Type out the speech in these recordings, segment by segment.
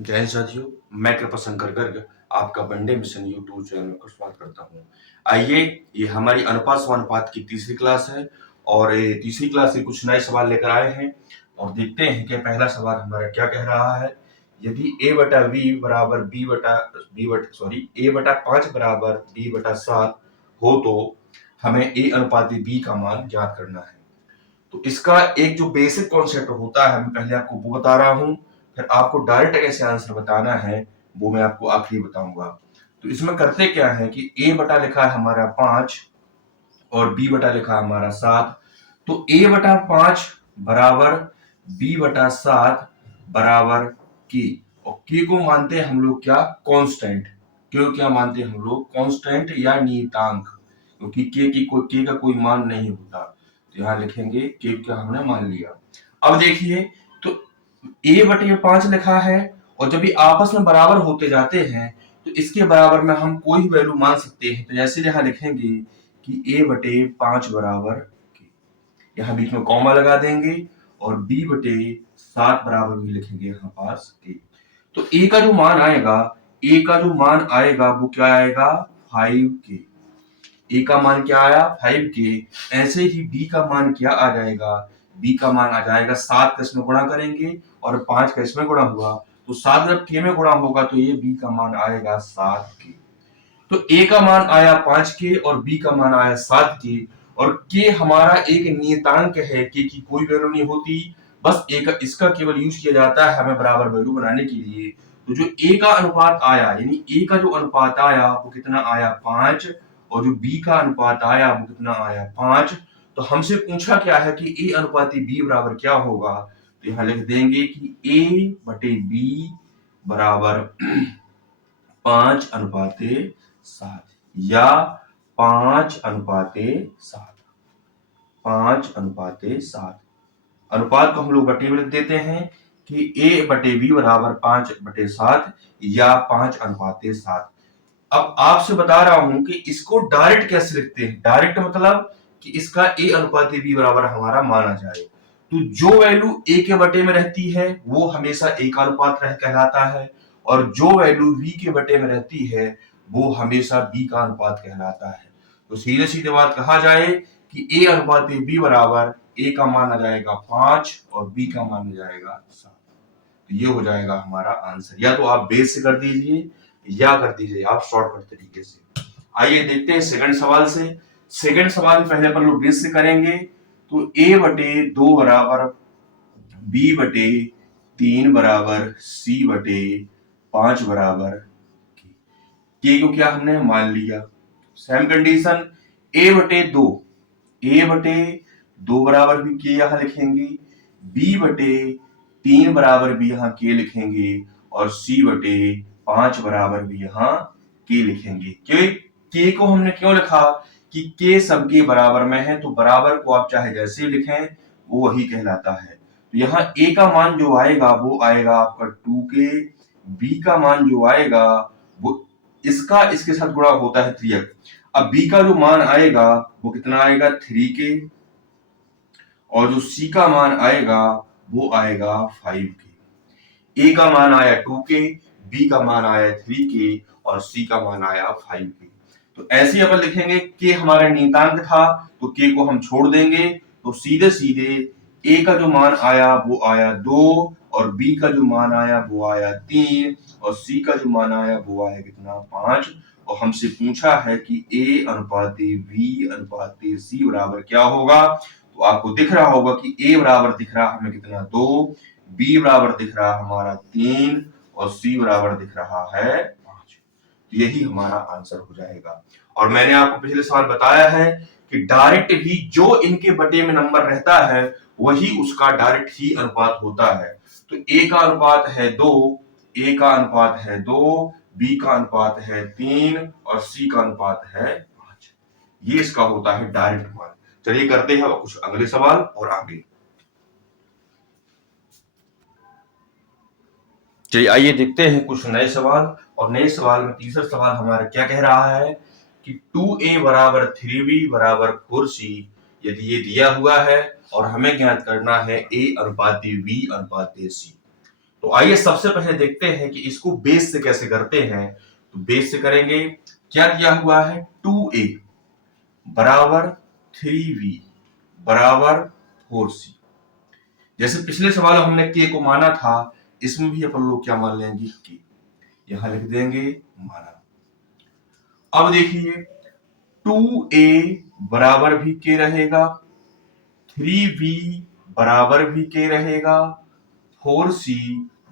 जय साथियों, मैं कृपाशंकर गर्ग आपका वनडे मिशन यूट्यूब चैनल में स्वागत करता हूँ। आइए, ये हमारी अनुपात समानुपात की तीसरी क्लास है और ये तीसरी क्लास के कुछ नए सवाल लेकर आए हैं और देखते हैं कि पहला सवाल हमारा क्या कह रहा है। यदि a बटा v बराबर a बटा 5 बराबर b बटा 7 हो तो हमें a अनुपाति b का मान ज्ञात करना है। तो इसका एक जो बेसिक कॉन्सेप्ट होता है, मैं पहले आपको वो बता रहा हूँ, फिर आपको डायरेक्ट कैसे आंसर बताना है वो मैं आपको आखिरी बताऊंगा। तो इसमें करते क्या है कि a बटा लिखा है हमारा 5 और b बटा लिखा है हमारा 7। तो a बटा 5 बराबर b बटा 7 बराबर k, और k को मानते हैं हम लोग क्या, कांस्टेंट। क्यों क्या मानते हैं हम लोग, कांस्टेंट या नियतांक, क्योंकि k का कोई मान नहीं होता। तो यहां लिखेंगे k क्या हमने मान लिया। अब देखिए, तो a बटे 5 लिखा है और जब ये आपस में बराबर होते जाते हैं तो इसके बराबर में हम कोई वैल्यू मान सकते हैं। तो जैसे यहां लिखेंगे कि a बटे 5 बराबर, यहाँ बीच में कॉमा लगा देंगे और b बटे 7 बराबर भी लिखेंगे यहाँ पास k। तो a का जो मान आएगा, वो क्या आएगा, 5k। a का मान क्या आया, 5k। ऐसे ही b का मान क्या आ जाएगा, b का मान आ जाएगा 7 का इसमें गुणा करेंगे और 5 का इसमें गुणा हुआ, तो 7 जब k में गुणा होगा तो ये b का मान आएगा 7k। तो a का मान आया 5k और b का मान आया 7k, और k हमारा एक नियतांक है, k की कोई वैल्यू नहीं होती, बस a का इसका केवल यूज किया जाता है हमें बराबर वैल्यू बनाने के लिए। तो जो a का अनुपात आया, यानी a का जो अनुपात आया वो कितना आया, 5, और जो b का अनुपात आया वो कितना आया, 5। तो हमसे पूछा क्या है कि a अनुपाति b बराबर क्या होगा। तो यहां लिख देंगे कि a बटे b बराबर 5:7 या 5:7। 5:7 अनुपात को हम लोग बटे में लिख देते हैं कि a बटे b बराबर 5/7 या 5:7। अब आपसे बता रहा हूं कि इसको डायरेक्ट कैसे लिखते हैं। डायरेक्ट मतलब कि इसका a अनुपाति b बराबर हमारा माना जाए, तो जो वैल्यू a के बटे में रहती है वो हमेशा a का अनुपात कहलाता है, और जो वैल्यू v के बटे में रहती है वो हमेशा b का अनुपात कहलाता है। तो सीधे सीधे बात कहा जाए कि a अनुपाति b बराबर a का मान आ जाएगा 5 और b का मान आ जाएगा 7। तो ये हो जाएगा हमारा आंसर। या तो आप बेस से कर दीजिए या कर दीजिए आप शॉर्टकट तरीके से। आइए देखते हैं सेकंड सवाल से। सेकंड सवाल पहले अपन लोग बेस से करेंगे। तो a बटे 2 बराबर b बटे 3 बराबर c बटे 5 बराबर k को क्या हमने मान लिया। सेम कंडीशन, a बटे 2 बराबर भी k यहां लिखेंगे, b बटे 3 बराबर भी यहाँ k लिखेंगे, और c बटे 5 बराबर भी यहाँ k लिखेंगे। k को हमने क्यों लिखा कि k सबके बराबर में है, तो बराबर को आप चाहे जैसे लिखें वो वही कहलाता है। तो यहाँ a का मान जो आएगा वो आएगा आपका 2k, b का मान जो आएगा वो इसका इसके साथ गुणा होता है 3x। अब b का जो मान आएगा वो कितना आएगा, 3k, और जो c का मान आएगा वो आएगा 5k। a का मान आया 2k, b का मान आया 3k और c का मान आया 5k। तो ऐसे ही अपन लिखेंगे, k हमारा नियतांक था तो k को हम छोड़ देंगे, तो सीधे सीधे a का जो मान आया वो आया 2, और b का जो मान आया वो आया 3, और c का जो मान आया वो आया कितना, 5। और हमसे पूछा है कि a अनुपाति v अनुपाति c बराबर क्या होगा। तो आपको दिख रहा होगा कि a बराबर दिख रहा हमें कितना, 2, b बराबर दिख रहा हमारा 3, और c बराबर दिख रहा है 5। तो यही हमारा आंसर हो जाएगा। और मैंने आपको पिछले सवाल बताया है कि डायरेक्ट भी जो इनके बटे में नंबर रहता है वही उसका डायरेक्ट ही अनुपात होता है। तो a का अनुपात है 2, b का अनुपात है 3 और c का अनुपात है 5। ये इसका होता है डायरेक्ट मान। चलिए करते हैं कुछ अगले सवाल और आगे। चलिए आइए देखते हैं कुछ नए सवाल। और नए सवाल में तीसरा सवाल हमारा क्या कह रहा है कि 2a बराबर 3b बराबर 4c यदि ये दिया हुआ है और हमें ज्ञात करना है a अनुपाति v अनुपाति c। तो आइए सबसे पहले देखते हैं कि इसको बेस से कैसे करते हैं। तो बेस से करेंगे, क्या दिया हुआ है 2a बराबर 3b बराबर 4c। जैसे पिछले सवाल हमने k को माना था, इसमें भी अपन लोग क्या मान लेंगे k, यहां लिख देंगे माना। अब देखिए 2a बराबर भी k रहेगा, 3b बराबर भी k रहेगा, 4c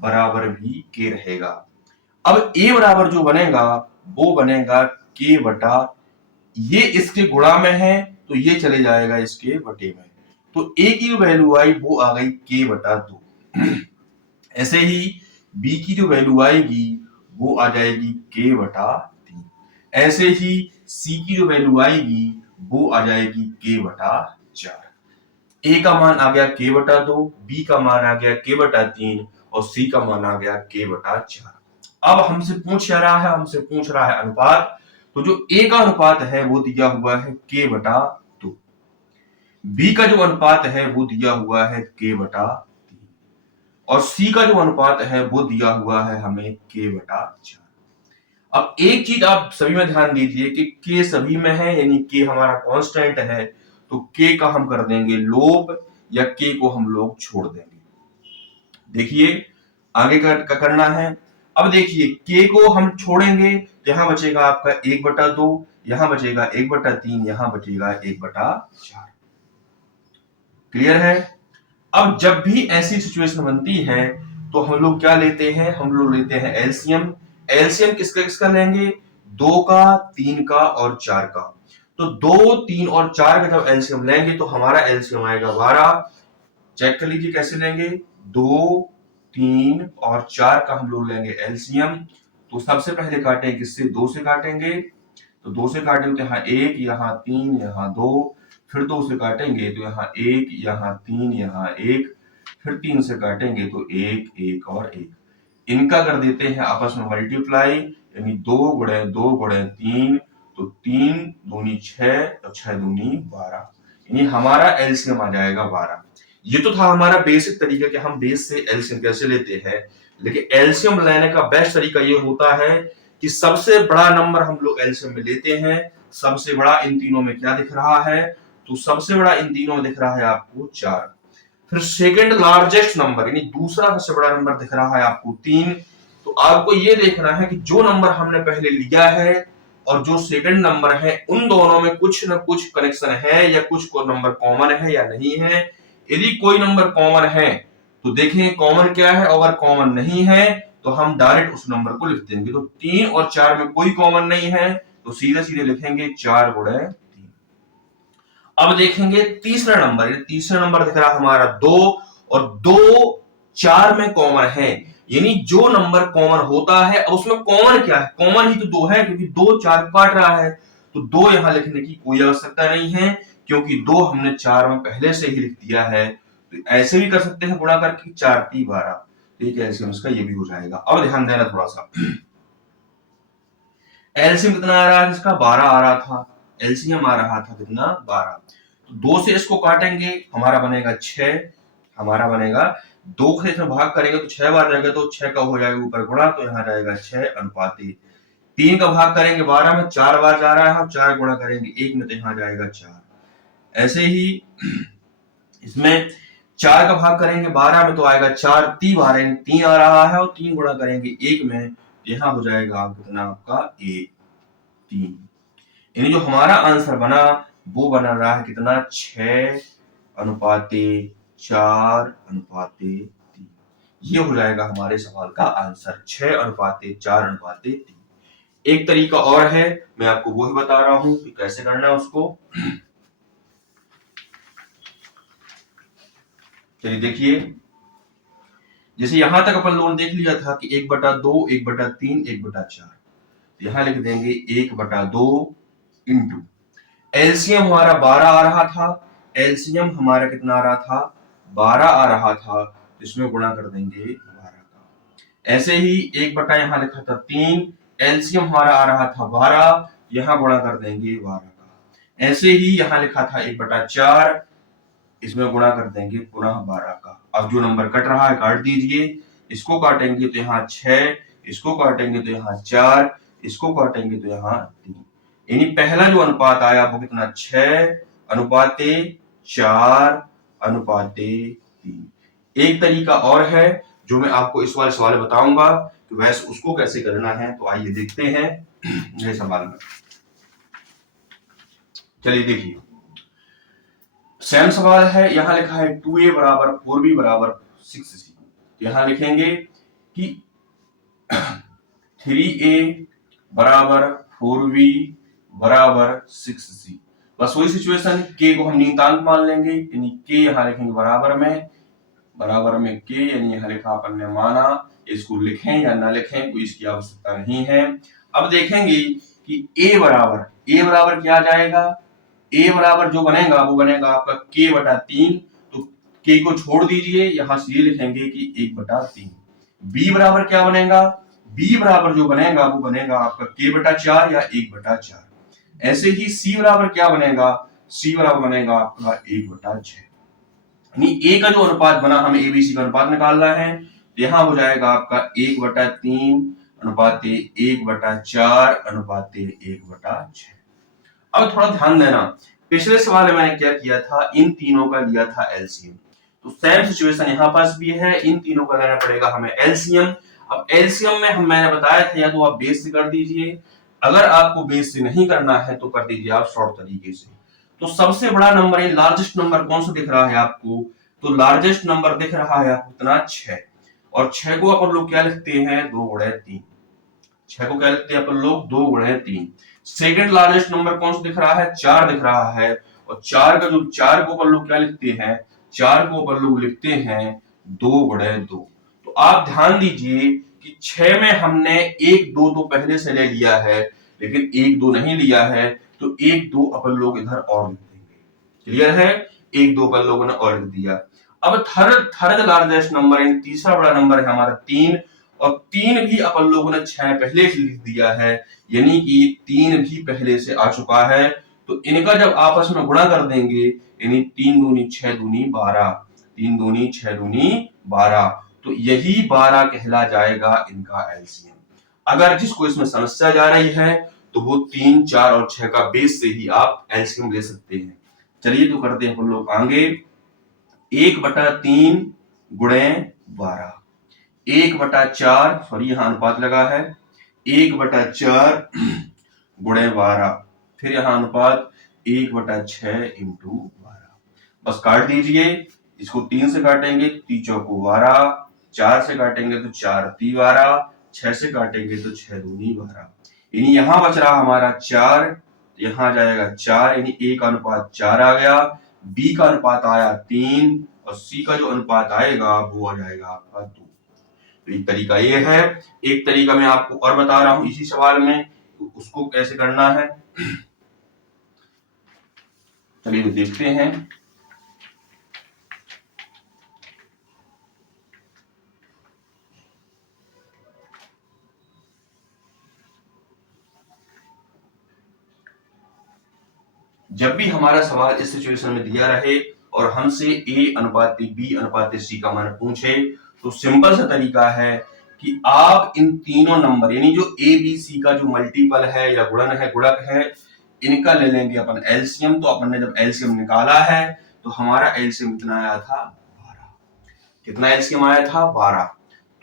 बराबर भी k रहेगा। अब a बराबर जो बनेगा वो बनेगा k बटा, ये इसके गुणा में है तो ये चले जाएगा इसके बटे में, तो a की जो वैल्यू आई वो आ गई k बटा 2। ऐसे ही b की जो वैल्यू आएगी वो आ जाएगी k बटा 3। ऐसे ही c की जो वैल्यू आएगी वो आ जाएगी k बटा 4। a का मान आ गया k बटा 2, b का मान आ गया k बटा 3 और c का मान आ गया k बटा 4। अब हमसे पूछ रहा है अनुपात, तो जो a का अनुपात है वो दिया हुआ है k बटा 2, b का जो अनुपात है वो दिया हुआ है k बटा 3 और c का जो अनुपात है वो दिया हुआ है हमें k बटा 4। अब एक चीज आप सभी में ध्यान दीजिए कि k सभी में है, यानी k हमारा कांस्टेंट है, तो k का हम कर देंगे लोप या k को हम लोग छोड़ देंगे। देखिए आगे का करना है। अब देखिए k को हम छोड़ेंगे तो यहां बचेगा आपका 1/2, यहां बचेगा 1/3, यहां बचेगा 1/4। क्लियर है। अब जब भी ऐसी सिचुएशन बनती है तो हम लोग क्या लेते हैं, हम लोग लेते हैं एलसीएम। एलसीएम किसका किसका लेंगे, 2 का, 3 का और 4 का। तो 2, 3 और 4 का जब एलसीएम लेंगे तो हमारा एलसीएम आएगा 12। चेक कर लीजिए कैसे लेंगे, 2, 3 और 4 का हम लोग लेंगे एलसीएम। तो सबसे पहले काटेंगे किससे, 2 से काटेंगे, तो 2 से काटेंगे तो यहाँ 1, यहाँ 3, यहाँ 2, फिर 2 से काटेंगे तो यहाँ 1, यहाँ 3, यहाँ 1, फिर 3 से काटेंगे तो 1, 1 और 1। इनका कर देते हैं आपस में मल्टीप्लाई, यानी 2 गुणे 2 गुणे 3, तो 3 दूनी 6 और 6 दूनी 12, यानी हमारा एलसीएम आ जाएगा 12। ये तो था हमारा बेसिक तरीका कि हम बेस से एलसीएम कैसे लेते हैं, लेकिन एलसीएम लेने का बेस्ट तरीका ये होता है कि सबसे बड़ा नंबर हम लोग एलसीएम में लेते हैं। सबसे बड़ा इन तीनों में क्या दिख रहा है, तो सबसे बड़ा इन तीनों में दिख रहा है आपको 4। फिर सेकंड लार्जेस्ट नंबर यानी दूसरा सबसे बड़ा नंबर दिख रहा है आपको 3। तो आपको ये देखना है कि जो नंबर हमने पहले लिया है और जो सेकंड नंबर है उन दोनों में कुछ न कुछ कनेक्शन है या कुछ को नंबर कॉमन है या नहीं है। यदि कोई नंबर कॉमन है तो देखें कॉमन क्या है, अगर कॉमन नहीं है तो हम डायरेक्ट उस नंबर को लिख देंगे। तो 3 और 4 में कोई कॉमन नहीं है तो सीधे सीधे लिखेंगे 4 गुणे 3। अब देखेंगे तीसरा नंबर, तीसरा नंबर दिख रहा हमारा 2 और 2 4 में कॉमन है, यानी जो नंबर कॉमन होता है, अब उसमें कॉमन क्या है, कॉमन ही तो 2 है क्योंकि 2 4 काट रहा है, तो 2 यहां लिखने की कोई आवश्यकता नहीं है क्योंकि 2 हमने 4 में पहले से ही लिख दिया है। तो ऐसे भी कर सकते हैं गुणा करके, 4 3 12, ठीक है, एलसीएम इसका ये भी हो जाएगा। अब ध्यान देना थोड़ा सा, एलसीएम कितना आ रहा है इसका, 12 आ रहा था, एलसीएम आ रहा था कितना 12। तो 2 से इसको काटेंगे हमारा बनेगा 6, हमारा बनेगा 2 से इसमें भाग करेंगे तो 6 बार जाएगा तो 6 का हो जाएगा ऊपर गुणा, तो यहाँ जाएगा 6 अनुपाती। 3 का भाग करेंगे 12 में, 4 बार जा रहा है और 4 गुणा करेंगे 1 में तो यहाँ जाएगा 4। ऐसे ही इसमें 4 का भाग करेंगे 12 में तो आएगा 4 3 12, 3 आ रहा है और 3 गुणा करेंगे 1 में, यहाँ हो जाएगा कितना आपका 1 3। यानी जो हमारा आंसर बना वो बना रहा है कितना 6 अनुपाते 4 अनुपाते 3। ये हो जाएगा हमारे सवाल का आंसर 6 अनुपाते 4 अनुपाते 3। एक तरीका और है, मैं आपको वो ही बता रहा हूं कि कैसे करना है उसको। चलिए देखिए, जैसे यहां तक अपन लोगों ने देख लिया था कि 1/2 1/3 1/4, यहां लिख देंगे 1/2 इंटू एलसीएम हमारा 12 आ रहा था, एलसीएम हमारा कितना आ रहा था 12 आ रहा था, इसमें गुणा कर देंगे 12 का। ऐसे ही 1 यहां लिखा था 3, एलसीएम हमारा आ रहा था 12, यहां गुणा कर देंगे 12 का। ऐसे ही यहां लिखा था 1/4, इसमें गुणा कर देंगे पुनः 12 का। अब जो नंबर कट रहा है काट दीजिए, इसको काटेंगे तो यहाँ 6, इसको काटेंगे तो यहाँ 4, इसको काटेंगे तो यहाँ 3। यानी पहला जो अनुपात आया वो कितना 6:4:3। एक तरीका और है जो मैं आपको इस वाले सवाल बताऊंगा कि वैसे उसको कैसे करना है, तो आइए देखते हैं ये सवाल में। चलिए देखिए, सेम सवाल है। यहां लिखा है 2a बराबर 4b बराबर 6c। यहां लिखेंगे कि 3a बराबर 4b बराबर 6c। बस वही सिचुएशन, k को हम नियतांक मान लेंगे, यानी k यहां लिखेंगे बराबर में k, यानी यहां लिखा अपन ने माना। इसको लिखें या ना लिखें कोई इसकी आवश्यकता नहीं है। अब देखेंगे कि a बराबर क्या जाएगा, a बराबर जो बनेगा वो बनेगा आपका k/3। तो k को छोड़ दीजिए, यहां से ये लिखेंगे कि 1/3। b बराबर क्या बनेगा, b बराबर जो बनेगा वो बनेगा आपका k/4 या 1/4। ऐसे ही c बराबर क्या बनेगा, c बराबर बनेगा आपका 1/6। यानी a का जो अनुपात बना, हमें abc का अनुपात निकालना है, तो यहां हो जाएगा आपका 1/3 अनुपाते 1/4 अनुपाते 1/6। अब थोड़ा ध्यान देना, पिछले सवाल में मैंने क्या किया था, इन तीनों का लिया था एलसीएम। तो सेम सिचुएशन यहाँ पास भी है, इन तीनों का लेना पड़ेगा हमें एलसीएम। अब एलसीएम में मैंने बताया था या तो आप बेस से कर दीजिए, अगर आपको बेस से नहीं करना है तो कर दीजिए आप शॉर्ट तरीके से। तो सबसे बड़ा नंबर है, लार्जेस्ट नंबर कौन सा दिख रहा है आपको, तो लार्जेस्ट नंबर दिख रहा है आपको कितना 6। और 6 को अपन लोग क्या लिखते हैं 2/3। 6 को क्या लिखते हैं अपन लोग 2/3। सेकंड लार्जेस्ट नंबर कौन सा दिख रहा है, 4 दिख रहा है। और 4 का जो 4 को अपन लोग क्या लिखते हैं, 4 को अपन लोग लिखते हैं 2/2। तो आप ध्यान दीजिए कि 6 में हमने 1 2 तो पहले से ले लिया है, लेकिन 1 2 नहीं लिया है, तो 1 2 अपन लोग इधर और लिख देंगे। क्लियर है, 1 2 अपन लोगों ने और लिख दिया। अब थर्ड लार्जेस्ट नंबर यानी तीसरा बड़ा नंबर है हमारा 3, और 3 भी अपन लोगों ने 6 पहले से लिख दिया है, यानी कि 3 भी पहले से आ चुका है। तो इनका जब आपस में गुणा कर देंगे, यानी 3 दूनी 6 दूनी 12, 3 दूनी 6 दूनी 12, तो यही 12 कहला जाएगा इनका एलसीएम। अगर जिसको इसमें समस्या जा रही है तो वो 3 4 और 6 का बेस से ही आप एलसीएम ले सकते हैं। चलिए तो करते हैं हम लोग आगे। 1/3 गुणे 12, 1/4, सॉरी यहां अनुपात लगा है, 1/4 गुणे 12, फिर यहां अनुपात 1/6 इंटू 12। बस काट दीजिए, इसको 3 से काटेंगे 3 चौको 12, 4 से काटेंगे तो 4 × 3 12, 6 से काटेंगे तो 6 दूनी 12। यानी यहां बच रहा हमारा 4, यहां जाएगा 4, यानी a का अनुपात 4 आ गया, b का अनुपात आया 3, और c का जो अनुपात आएगा वो आ जाएगा आपका 2। तो एक तरीका ये है। एक तरीका मैं आपको और बता रहा हूं इसी सवाल में, तो उसको कैसे करना है चलिए तो देखते हैं। जब भी हमारा सवाल इस सिचुएशन में दिया रहे और हमसे a/b/c का मान पूछे, तो सिंपल सा तरीका है कि आप इन तीनों नंबर यानी जो a b c का जो मल्टीपल है या गुणन है गुणक है, इनका ले लेंगे अपन एलसीएम। तो अपन ने जब एलसीएम निकाला है तो हमारा एलसीएम कितना आया था 12। कितना एलसीएम आया था 12।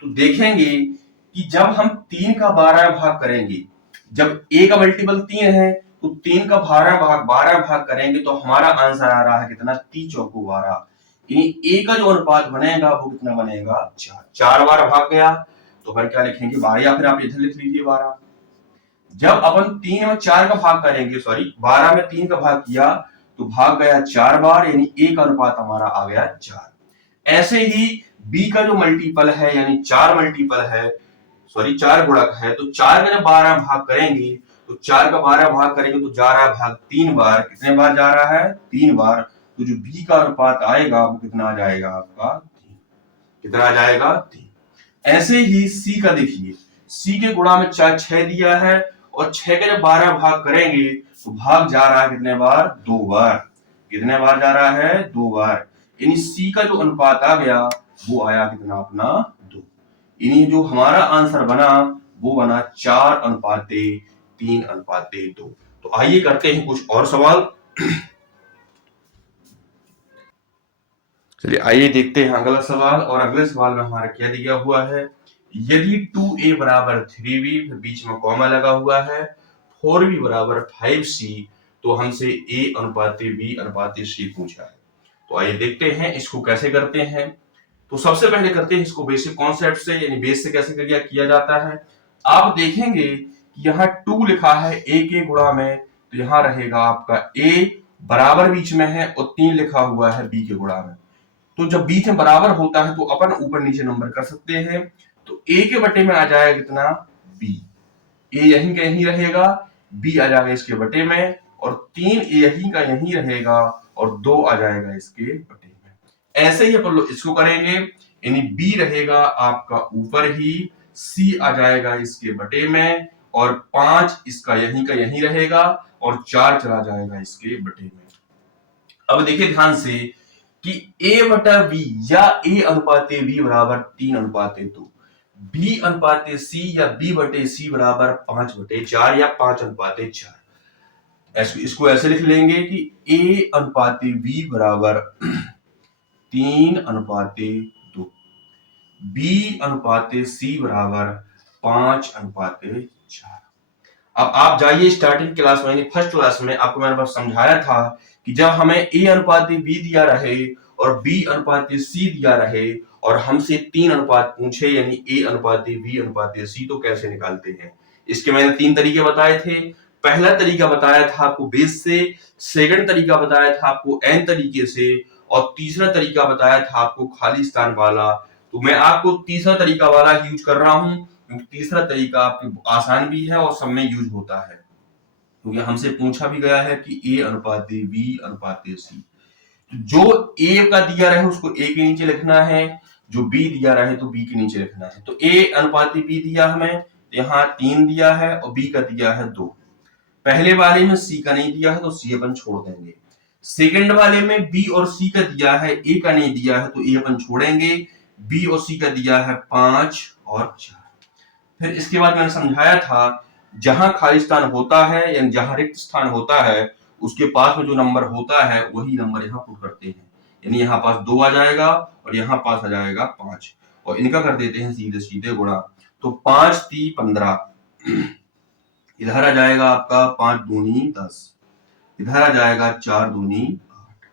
तो देखेंगे कि जब हम 3 का 12 भाग करेंगे, जब a का मल्टीपल 3 है तो 3 का 12 भाग करेंगे तो हमारा आंसर आ रहा है कितना 3 चौको 12। यानी a का जो अनुपात बनेगा वो कितना बनेगा 4। 4 बार भाग गया तो अपन क्या लिखेंगे 12, या फिर आप इधर लिख लीजिए 12। जब अपन 3 में 4 का भाग करेंगे, सॉरी 12 में 3 का भाग किया तो भाग गया 4 बार, यानी a का अनुपात हमारा आ गया 4। ऐसे ही b का जो मल्टीपल है यानी 4 मल्टीपल है, सॉरी 4 गुणक है, तो 4 का जब 12 भाग करेंगे तो 4 का 12 भाग करेंगे तो जा रहा है भाग 3 बार। कितने बार जा रहा है 3 बार। तो जो b का अनुपात आएगा वो कितना आ जाएगा आपका 3। कितना आ जाएगा 3। ऐसे ही c का देखिए, c के गुणा में 6 दिया है और 6 का जब 12 भाग करेंगे तो भाग जा रहा है कितने बार 2 बार। कितने बार जा रहा है 2 बार। यानी c का जो अनुपात आ गया वो आया कितना अपना 2। यानी जो हमारा आंसर बना वो बना 4:3:2। तो आइए करते हैं कुछ और सवाल। चलिए आइए देखते हैं अगला सवाल। और अगले सवाल में हमारा क्या दिया हुआ है, यदि 2a बराबर 3b, फिर बीच में कॉमा लगा हुआ है, 4b बराबर 5c, तो हमसे a अनुपाते b अनुपाते c पूछा है। तो आइए देखते हैं इसको कैसे करते हैं। तो सबसे पहले करते हैं इसको बेसिक कॉन्सेप्ट से, यानी बेस से कैसे किया जाता है। आप देखेंगे कि यहाँ 2 लिखा है a के गुणा में, तो यहाँ रहेगा आपका a बराबर बीच में है, और 3 लिखा हुआ है b के गुणा में। तो जब बीच में बराबर होता है तो अपन ऊपर नीचे नंबर कर सकते हैं। तो a के बटे में आ जाएगा कितना, b। a यहीं का यहीं रहेगा, b आ जाएगा इसके बटे में, और 3 यहीं का यहीं रहेगा, और 2 आ जाएगा इसके बटे में। ऐसे ही अपन लोग इसको करेंगे, यानी b रहेगा आपका ऊपर ही, c आ जाएगा इसके बटे में, और 5 इसका यहीं का यहीं रहेगा, और 4 चला जाएगा इसके बटे में। अब देखिए ध्यान से कि a बटा b या a अनुपाते b बराबर 3:2, b अनुपाते c या b बटे c बराबर 5/4 या 5:4। इसको ऐसे लिख लेंगे कि a अनुपाते b बराबर 3:2, b अनुपाते c बराबर 5:4। अब आप जाइए स्टार्टिंग क्लास में, फर्स्ट क्लास में आपको मैंने बस समझाया था कि जब हमें a अनुपाते b दिया रहे और b अनुपाते c दिया रहे, और हमसे 3 अनुपात पूछे, यानी a अनुपाते b अनुपाते c, तो कैसे निकालते हैं। इसके मैंने 3 तरीके बताए थे। पहला तरीका बताया था आपको बेस से, सेकंड तरीका बताया था आपको n तरीके से, और तीसरा तरीका बताया था आपको खाली स्थान वाला। तो मैं आपको तीसरा तरीका वाला यूज कर रहा हूं, क्योंकि तीसरा तरीका आपके आसान भी है और सब में यूज होता है, क्योंकि हमसे पूछा भी गया है कि a अनुपाते b अनुपाते c। जो a का दिया रहे उसको a के नीचे लिखना है, जो b दिया रहे तो b के नीचे लिखना है। तो a अनुपाते b दिया हमें, यहाँ 3 दिया है, और b का दिया है 2। पहले वाले में c का नहीं दिया है तो c अपन छोड़ देंगे। सेकंड वाले में b और c का दिया है, a का नहीं दिया है तो a अपन छोड़ेंगे। b और c का दिया है 5 और 4। फिर इसके बाद मैंने समझाया था, जहां खाली स्थान होता है यानी जहां रिक्त स्थान होता है, उसके पास में जो नंबर होता है वही नंबर यहाँ पुट करते हैं। यानी यहाँ पास 2 आ जाएगा, और यहाँ पास आ जाएगा 5, और इनका कर देते हैं सीधे सीधे गुणा। तो 5 3 15, इधर आ जाएगा आपका 5 दूनी 10, इधर आ जाएगा 4 दूनी 8,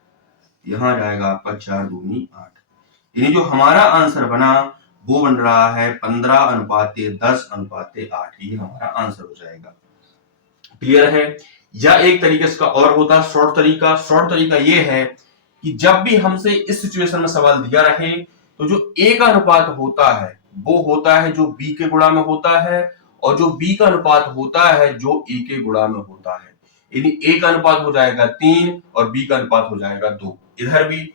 यहाँ आ जाएगा आपका 4 दूनी 8। यानी जो हमारा आंसर बना वो बन रहा है 15:10:8। ये हमारा आंसर हो जाएगा। क्लियर है। या एक तरीके इसका और होता है शॉर्ट तरीका। शॉर्ट तरीका ये है कि जब भी हमसे इस सिचुएशन में सवाल दिया रहे, तो जो a का अनुपात होता है वो होता है जो b के गुणा में होता है, और जो b का अनुपात होता है जो a के गुणा में होता है। यानी a का अनुपात हो जाएगा 3 और b का अनुपात हो जाएगा 2। इधर भी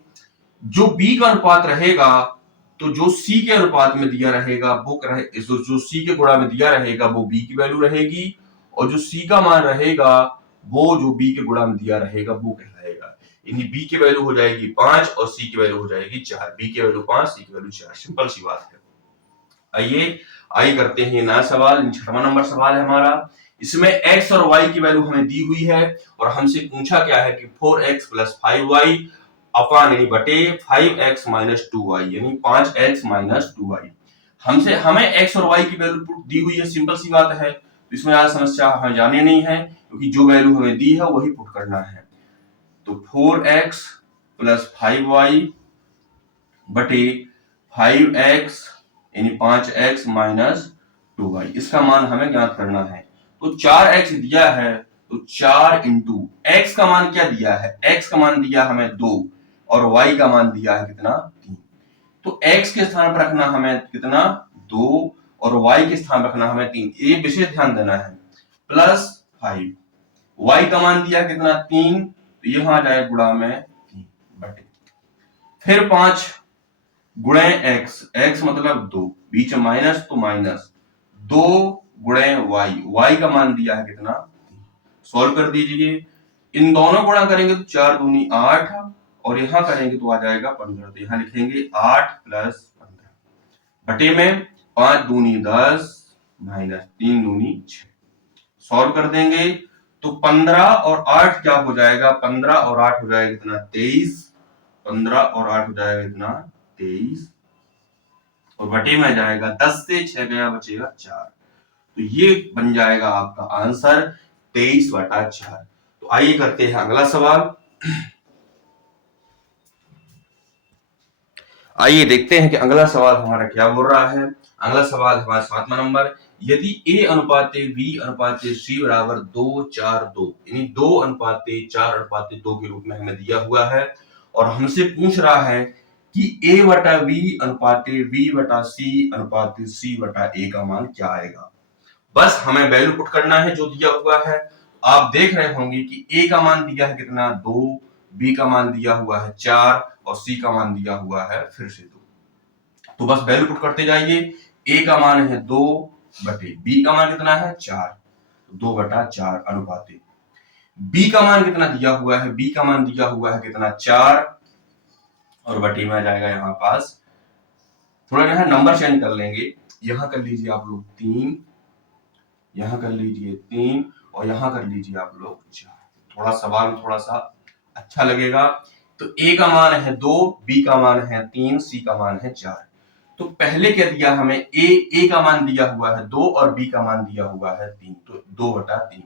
जो b का अनुपात रहेगा, तो जो c के अनुपात में दिया रहेगा वो जो c के गुणा में दिया रहेगा वो b की वैल्यू रहेगी, और जो c का मान रहेगा वो जो b के गुणा में दिया रहेगा वो कहलाएगा। यानी b की वैल्यू हो जाएगी 5 और c की वैल्यू हो जाएगी 4। b की वैल्यू 5, c की वैल्यू 4। सिंपल सी बात है। आइए करते हैं नया सवाल। 6वां नंबर सवाल है हमारा। इसमें x और y की वैल्यू हमें दी हुई है, और हमसे पूछा क्या है कि 4x + 5y अपॉन यानी बटे 5x - 2y, यानी 5x - 2y। हमें x और y की वैल्यू दी हुई है। सिंपल सी बात है, इसमें ज्यादा समस्या हमें जाने नहीं है, क्योंकि जो वैल्यू हमें दी है वही पुट करना है। तो 4x + 5y बटे 5x यानी 5x - 2y, इसका मान हमें ज्ञात करना है। तो 4x दिया है, तो 4 इंटू x का मान क्या दिया है, x का मान दिया हमें 2, और y का मान दिया है कितना, 3। तो x के स्थान पर रखना हमें कितना, 2, और y के स्थान पर रखना हमें 3। ये विशेष ध्यान देना है। प्लस 5, y का मान दिया कितना, 3, तो यहां आ जाए गुणा में 3 बटे, फिर 5 गुणे x, x मतलब 2, बीच में माइनस तो माइनस 2 गुणे y, y का मान दिया है कितना, 3। सॉल्व कर दीजिए। इन दोनों गुणा करेंगे तो 4 दूनी 8, और यहां करेंगे तो आ जाएगा 15। तो यहां लिखेंगे 8 + 15 बटे में, 5 दूनी 10 माइनस 3 दूनी 6, सॉल्व कर देंगे तो 15 और 8 क्या हो जाएगा, 15 और 8 हो जाएगा कितना 23, 15 और 8 हो जाएगा कितना 23, और बटे में जाएगा 10 से 6 गया बचेगा 4, तो ये बन जाएगा आपका आंसर 23/4। तो आइए करते हैं अगला सवाल। आइए देखते हैं कि अगला सवाल हमारा क्या बोल रहा है। अगला सवाल हमारा 7वां नंबर, यदि A अनुपाते B अनुपाते C बराबर 2:4:2 यानी 2:4:2 के रूप में हमें दिया हुआ है, और हमसे पूछ रहा है कि A/B अनुपाते B/C अनुपाते C/A का मान क्या आएगा। बस हमें वैल्यू पुट करना है जो दिया हुआ है। आप देख रहे होंगे कि A का मान दिया है कितना 2, B का मान दिया हुआ है 4 और C का मान दिया हुआ है फिर से 2। तो बस वैल्यू पुट करते जाइए। A का मान है 2 बटे B का मान कितना है 4, 2/4 अनुपाते B का मान कितना दिया हुआ है, B का मान दिया हुआ है कितना 4, और बटे में आ जाएगा यहाँ पास, थोड़ा यहाँ नंबर चेंज कर लेंगे, यहाँ कर लीजिए आप लोग 3, यहाँ कर लीजिए 3 और यहाँ कर लीजिए आप लोग 4, थोड़ा सवाल थोड़ा सा अच्छा लगेगा। तो A का मान है 2, B का मान है 3, C का मान है 4। तो पहले क्या दिया हमें, A का मान दिया हुआ है 2 और B का मान दिया हुआ है 3, तो 2/3।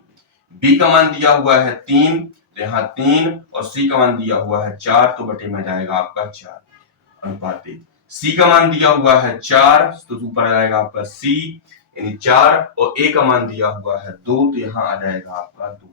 B का मान दिया हुआ है 3, तो यहाँ 3, और C का मान दिया हुआ है 4, तो बटे में जाएगा आपका 4 अनुपाते C का मान दिया हुआ है 4, तो ऊपर आ जाएगा आपका C यानी 4, और A का मान दिया हुआ है 2, तो यहाँ आ जाएगा आपका 2।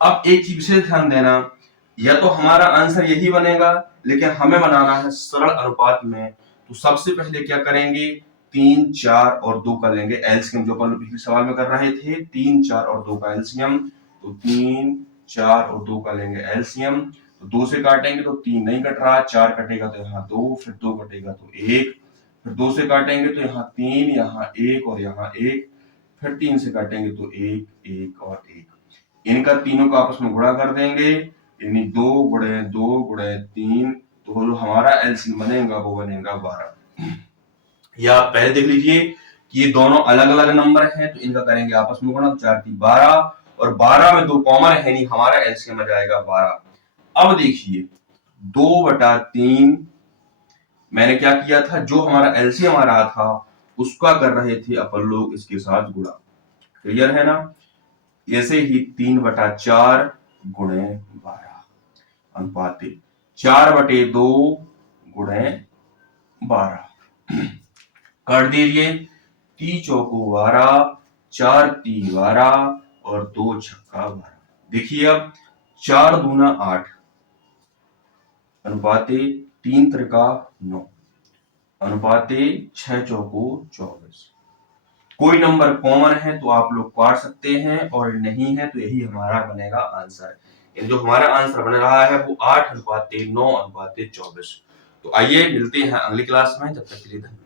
अब एक चीज विशेष ध्यान देना, या तो हमारा आंसर यही बनेगा, लेकिन हमें बनाना है सरल अनुपात में। तो सबसे पहले क्या करेंगे, 3, 4 और 2 का लेंगे एलसीएम, जो अपन पिछले सवाल में कर रहे थे, 3, 4 और 2 का एलसीएम। तो 3, 4 और 2 का लेंगे एलसीएम, तो 2 से काटेंगे तो 3 नहीं कट रहा, 4 कटेगा तो यहाँ 2, फिर 2 कटेगा तो 1, फिर 2 से काटेंगे तो यहाँ 3, यहाँ 1 और यहाँ 1, फिर 3 से काटेंगे तो 1, 1 और 1। इनका तीनों का आपस में गुणा कर देंगे, यानी 2 गुणे 2 गुणे 3, तो जो हमारा एलसीएम बनेगा वो बनेगा 12। या आप पहले देख लीजिए कि ये दोनों अलग अलग नंबर हैं, तो इनका करेंगे आपस में गुणा, 4 3 12, और 12 में 2 कॉमन है, यानी हमारा एलसीएम आ जाएगा 12। अब देखिए 2/3 मैंने क्या किया था, जो हमारा एलसीएम आ रहा था उसका कर रहे थे अपन लोग इसके साथ गुणा, क्लियर है ना। ऐसे ही 3/4 गुणे 12 अनुपाते 4/2 गुणे 12 कर दीजिए, 3 चौको 12, 4 3 12 और 2 छक्का 12। देखिए अब 4 दूना 8 अनुपाते 3 त्रिका 9 अनुपाते 6 चौको 24। कोई नंबर कॉमन है तो आप लोग काट सकते हैं, और नहीं है तो यही हमारा बनेगा आंसर। जो हमारा आंसर बन रहा है वो 8:9:24। तो आइए मिलते हैं अगली क्लास में, तब तक के लिए धन्यवाद।